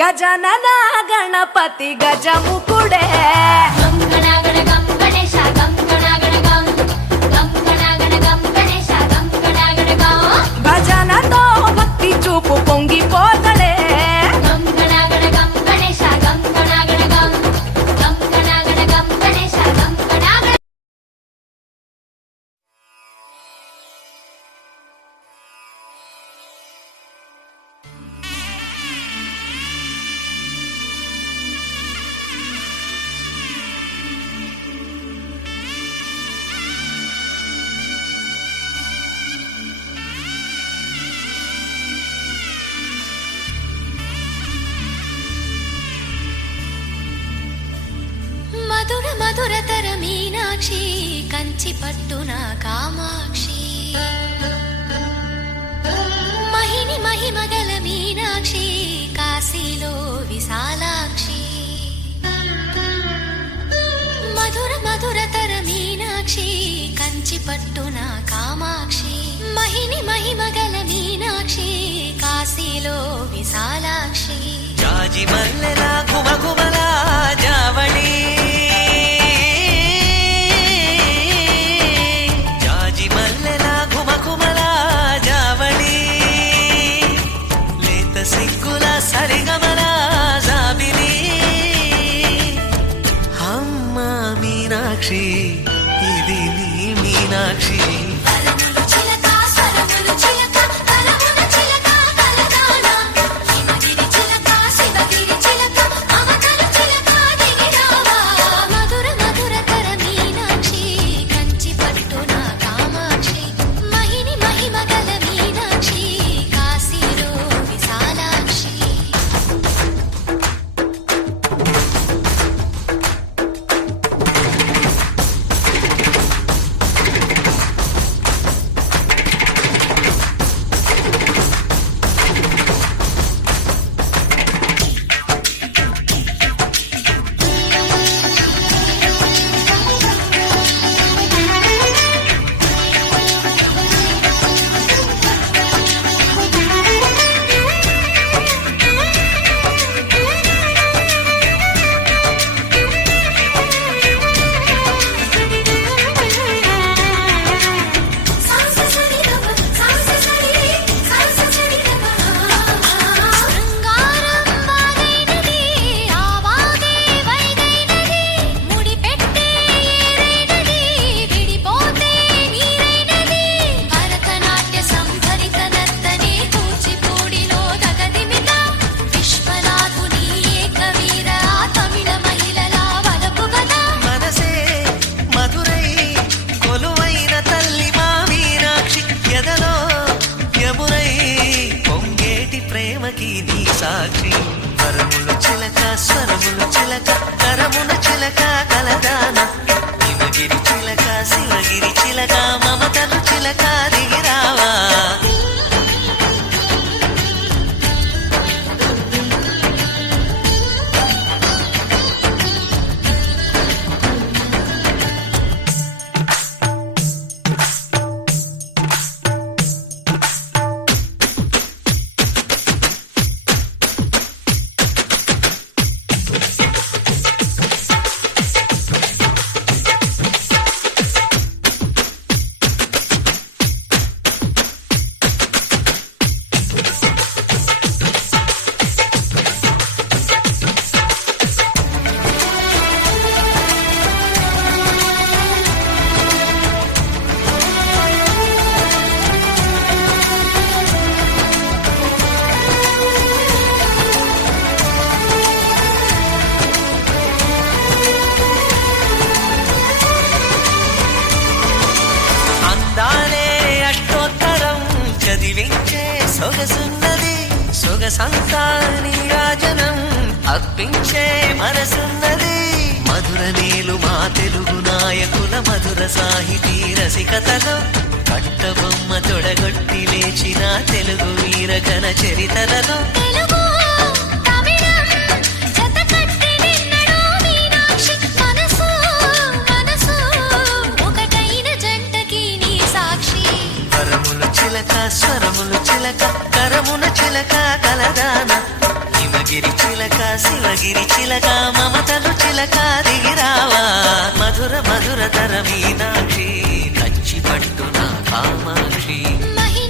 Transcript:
గజనన గణపతి గజముకుడే భజనతో భక్తి చూపు పొంగిపోతలే మధుర మధురతర మీనాక్షి కంచి పట్టున కామాక్షి మహిని మహిమగల మీనాక్షి కాశీలో విశాలాక్షి మధుర మధురతర మీనాక్షి కంచి పట్టున కామాక్షి మహిని మహిమగల మీనాక్షి కాశీలో విశాలాక్షి జాజి మల్లెలా గుమగుమలా జావళి జాజి మల్లెలా గుమగుమలా జావళి లేత సిగ్గుల సరిగమలా జాబిలి అమ్మ మీనాక్షి ఇది నీ మీనాక్షి సాక్షి వరములు చిలక స్వరములు చిలక కరమున చిలక కలదాన హిమగిరి చిలక శివగిరి చిలక మమతలు చిలక దిగిరావా సొగసున్నది సొగసంతా నీరాజనం అర్పించే మనసున్నది మధుర నీలు మా తెలుగు నాయకుల మధుర సాహితీ రసికతలో కట్టబొమ్మ తొడగొట్టి లేచిన తెలుగు వీరగణ చరితలలో స్వరములు చిలక కరమున చిలక కలదాన హిమగిరి చిలక శివగిరి చిలక మమతలు చిలక దిగిరావా మధుర మధుర తర మీనాక్షి కంచి పట్టున కామాక్షి మహి